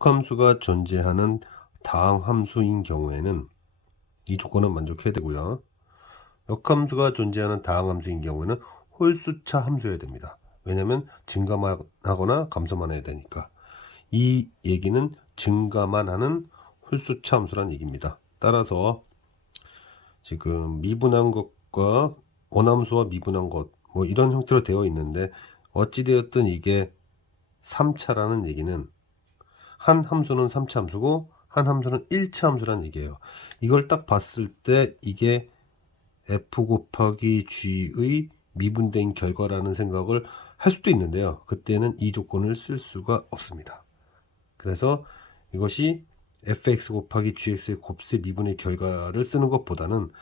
역함수가 존재하는 다항 함수인 경우에는 이 조건은 만족해야 되고요. 역함수가 존재하는 다항 함수인 경우에는 홀수차 함수여야 됩니다. 왜냐하면 증가만 하거나 감소만 해야 되니까. 이 얘기는 증가만 하는 홀수차 함수란 얘기입니다. 따라서 지금 미분한 것과 원함수와 미분한 것 뭐 이런 형태로 되어 있는데 어찌되었든 이게 3차라는 얘기는 한 함수는 3차 함수고 한 함수는 1차 함수라는 얘기예요. 이걸 딱 봤을 때 이게 f 곱하기 g의 미분된 결과라는 생각을 할 수도 있는데요. 그때는 이 조건을 쓸 수가 없습니다. 그래서 이것이 fx 곱하기 gx의 곱세 미분의 결과를 쓰는 것보다는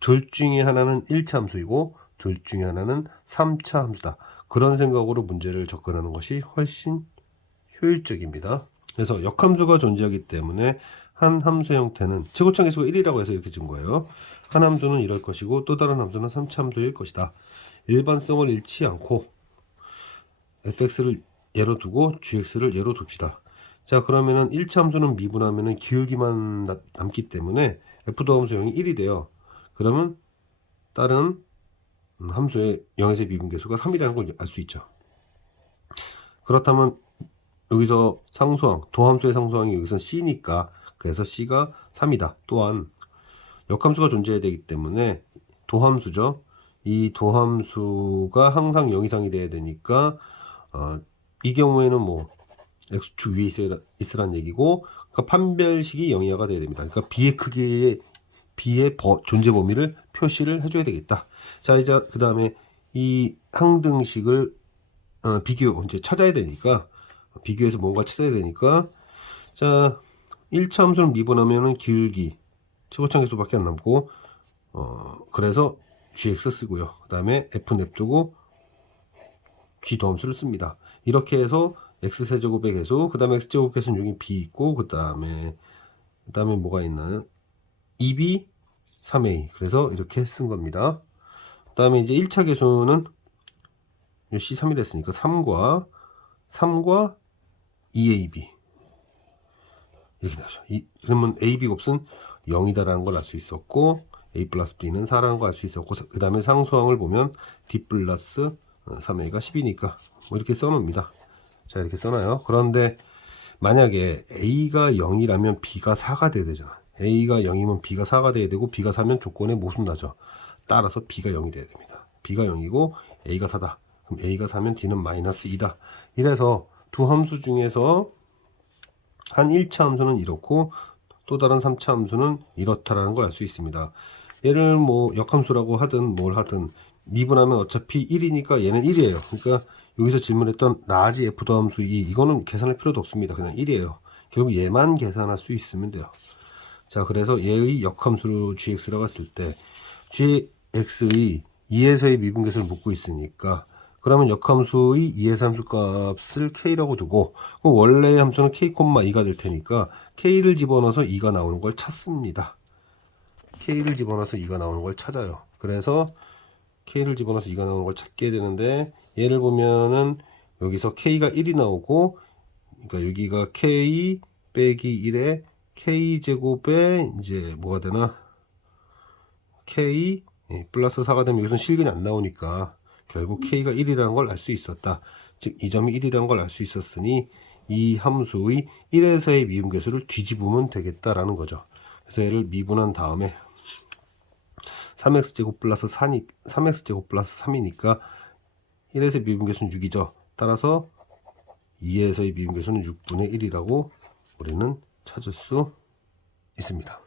둘 중에 하나는 1차 함수이고 둘 중에 하나는 3차 함수다. 그런 생각으로 문제를 접근하는 것이 훨씬 효율적입니다. 그래서 역함수가 존재하기 때문에 한 함수 형태는 최고점 계수가 1이라고 해서 이렇게 준 거예요. 한 함수는 이럴 것이고 또 다른 함수는 3차 함수일 것이다. 일반성을 잃지 않고 fx를 예로 두고 gx를 예로 둡시다. 자 그러면은 1차 함수는 미분하면은 기울기만 나- 남기 때문에 f 더함수 0이 1이 돼요. 그러면 다른 음, 함수의 0에서의 미분계수가 3이라는 걸 알 수 있죠. 그렇다면 여기서 상수항, 도함수의 상수항이 여기서 c니까 그래서 c가 3이다. 또한 역함수가 존재해야 되기 때문에 도함수죠. 이 도함수가 항상 0 이상이 돼야 되니까 어, 이 경우에는 뭐 x축 위에 있어야, 있으란 얘기고 그러니까 판별식이 0 이하가 돼야 됩니다. 그러니까 b의 크기의 b의 버- 존재 범위를 표시를 해줘야 되겠다. 자 이제 그 다음에 이 항등식을 어, 비교 이제 찾아야 되니까 비교해서 뭔가 찾아야 되니까 자 1차 함수는 미분하면은 기울기 최고점 계수밖에 안 남고 어 그래서 gx 쓰고요. 그 다음에 f 냅두고 g 도함수를 씁니다. 이렇게 해서 x 세제곱의 계수, 그 다음에 x 제곱 계수는 여기 b 있고, 그 다음에 그 다음에 뭐가 있나요? 2b 3a 그래서 이렇게 쓴 겁니다. 그 다음에 이제 1차 계수는 요 c3이 됐으니까 3과 3과 2ab 이렇게 나죠. 이, 그러면 ab 곱은 0이다라는 걸 알 수 있었고 a 플러스 b는 4라는 걸 알 수 있었고 그 다음에 상수항을 보면 d 플러스 3a가 10이니까 뭐 이렇게 써놓습니다. 자 이렇게 써놔요. 그런데 만약에 a가 0이라면 b가 4가 돼야 되잖아. a가 0이면 b가 4가 돼야 되고 b가 4면 조건에 모순 나죠. 따라서 b가 0이 돼야 됩니다. b가 0이고 a가 4다. 그럼 a가 4면 d는 마이너스 2다. 이래서 두 함수 중에서 한 1차 함수는 이렇고 또 다른 3차 함수는 이렇다라는 걸 알 수 있습니다. 얘를 뭐 역함수라고 하든 뭘 하든 미분하면 어차피 1이니까 얘는 1이에요. 그러니까 여기서 질문했던 라지 f 더함수 2 이거는 계산할 필요도 없습니다. 그냥 1이에요. 결국 얘만 계산할 수 있으면 돼요. 자 그래서 얘의 역함수로 gx라고 했을 때 gx의 2에서의 미분계수를 묻고 있으니까 그러면 역함수의 2에서 함수 값을 k라고 두고 그럼 원래의 함수는 k, 2가 될 테니까 k를 집어넣어서 2가 나오는 걸 찾습니다. k를 집어넣어서 2가 나오는 걸 찾아요. 그래서 k를 집어넣어서 2가 나오는 걸 찾게 되는데 얘를 보면은 여기서 k가 1이 나오고 그러니까 여기가 k 빼기 1에 k 제곱에 이제 뭐가 되나 k 예, 플러스 4가 되면 여기서 실근이 안 나오니까 결국 k가 1이라는 걸 알 수 있었다. 즉 이 점이 1이라는 걸 알 수 있었으니 이 함수의 1에서의 미분계수를 뒤집으면 되겠다라는 거죠. 그래서 얘를 미분한 다음에 3x제곱 플러스 4니, 3x제곱 플러스 3이니까 1에서의 미분계수는 6이죠. 따라서 2에서의 미분계수는 6분의 1이라고 우리는 찾을 수 있습니다.